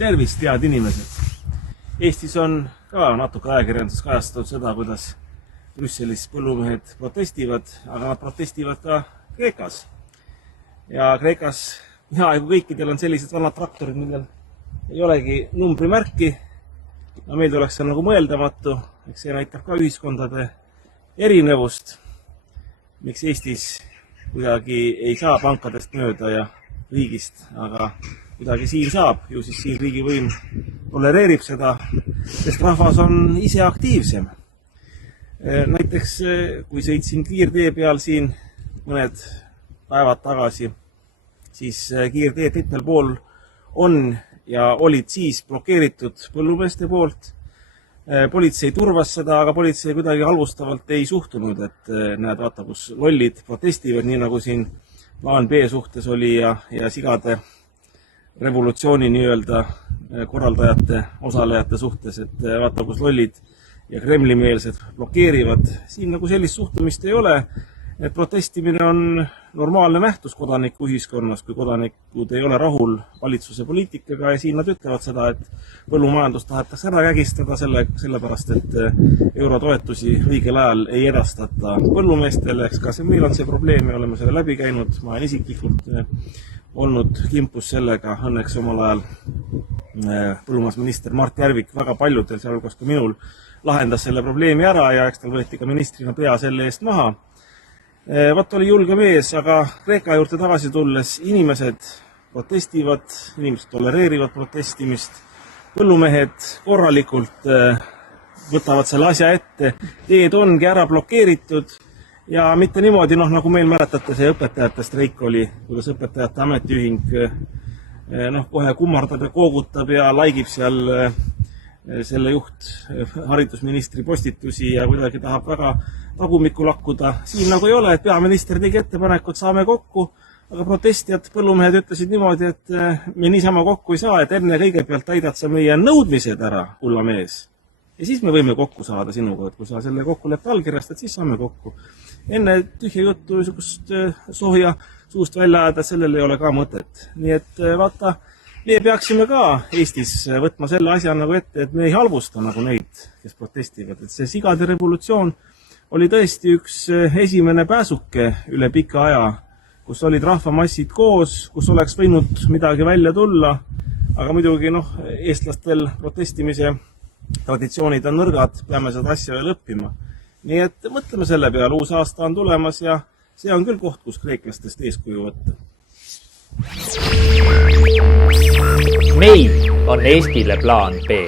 Tervist, head inimesed! Eestis on ka natuke ajakirjanduses kajastatud seda, kuidas Brüsselis põllumehed protestivad, aga nad protestivad ka Kreekas. Ja Kreekas peaaegu kõikidel on sellised vanad traktorid, millel ei olegi numbrimärki. No meil oleks see nagu mõeldamatu, eks see näitab ka ühiskondade erinevust, miks Eestis kuidagi ei saa pankadest mööda ja riigist, aga kuidagi siin saab, ju siis siin riigivõim tolereerib seda, sest rahvas on ise aktiivsem. Näiteks, kui sõitsin kiirtee peal siin mõned päevad tagasi, siis kiirteed mitmel pool on ja olid siis blokeeritud põllumeeste poolt. Politsei turvas seda, aga politsei kuidagi halvustavalt ei suhtunud, et näed, vaata, kus lollid protestivad, nii nagu siin plaan B suhtes oli ja sigade revolutsiooni nii-öelda korraldajate, osalejate suhtes, et vaata, kus lollid ja kremlimeelsed blokeerivad. Siin nagu sellist suhtumist ei ole, et protestimine on normaalne nähtus kodaniku ühiskonnas, kui kodanikud ei ole rahul valitsuse poliitikaga ja siin nad ütlevad seda, et põllumajandus tahetakse ära kägistada sellepärast, et eurotoetusi õigel ajal ei edastata põllumeestele, eks ka meil on see probleem ja oleme selle läbi käinud, ma olen isiklikult olnud kimpus sellega, õnneks omal ajal põllumajandusminister Mart Järvik väga paljudel, sealhulgas ka minul, lahendas selle probleemi ära ja eks tal võeti ka ministrina pea selle eest maha. Vaat oli julge mees, aga Kreeka juurde tagasi tulles inimesed protestivad, inimesed tolereerivad protestimist, põllumehed korralikult võtavad selle asja ette, teed ongi ära blokeeritud ja mitte niimoodi, nagu meil mäletate, see õpetajate streik oli, kuidas õpetajate ametiühing kohe kummardab ja koogutab ja laigib seal selle juht haridusministri postitusi ja kuidagi tahab väga tagumikku lakkuda. Siin nagu ei ole, et peaminister tegi ettepanekud, saame kokku, aga protestijad, põllumehed ütlesid niimoodi, et me niisama kokku ei saa, et enne kõigepealt täidad sa meie nõudmised ära, kulla mees. Ja siis me võime kokku saada sinuga, et kui sa selle kokkuleppe allkirjastad, siis saame kokku. Enne tühja juttu sohja suust välja ajada, sellel ei ole ka mõtet. Nii et vaata, me peaksime ka Eestis võtma selle asja nagu ette, et me ei halvusta nagu neid, kes protestivad. Et see sigade revolutsioon oli tõesti üks esimene pääsuke üle pika aja, kus olid rahvamassid koos, kus oleks võinud midagi välja tulla, aga muidugi eestlastel protestimise traditsioonid on nõrgad, peame seda asja veel õppima. Nii et mõtleme selle peale, uus aasta on tulemas ja see on küll koht, kus kreeklastest eeskuju võtta. Meil on Eestile plaan B.